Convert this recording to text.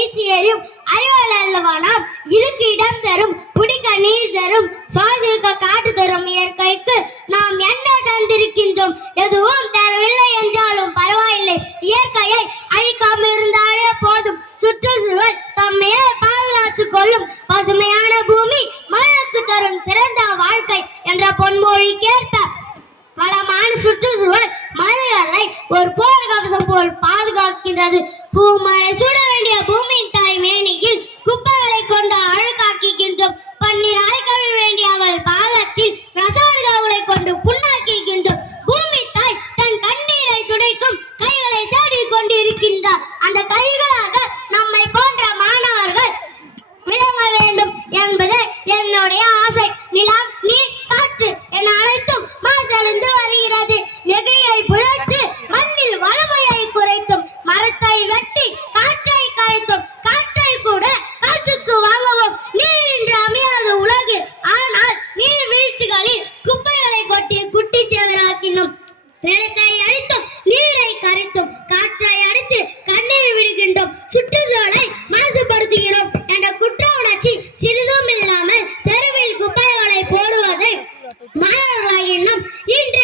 வீசி எறியும் அறிவால் அல்லவா இதுக்கு இடம் தரும் குடிக்க நீர் தரும் சுவாசிக்க காற்று தரும் இயற்கைக்கு நாம் என்ன தந்திருக்கின்றோம்? எதுவும் தரவில்லை என்றாலும் பரவாயில்லை. இயற்கையை அழிக்காமல் இருந்தாலே போதும். சுற்றுச்சூழல் தம்மையே பாதுகாத்துக் கொள்ளும். பசுமையான பூமி மண்ணுக்கு தரும் சிறந்த வாழ்க்கை என்ற பொன்மொழிக்கேற்ப வளமான சுற்றுச்சூழல் மனிதர்களை ஒரு போர் கவசம் போல் பாதுகாக்கின்றது. பூமலை சுட அந்த கைகளாக நம்மை போன்ற மாணவர்கள் விளங்க வேண்டும் என்பது என்னுடைய ஆசை. நிலம் நீர் காற்று என அனைத்தும் மாசடைந்து வருகிறது. நெகையை புழைத்து மண்ணில் வளமையை குறைத்தும் மரத்தை வெட்டி காற்றை கரைத்தும் காற்றை கூட காசுக்கு வாங்கவும். நீர் என்று அமையாது உலகு ஆனால் நீர் வீழ்ச்சிகளில் குப்பைகளை கொட்டி குட்டி சேவனாக்கினோம் மாணவர்களாகிய நாம் இன்று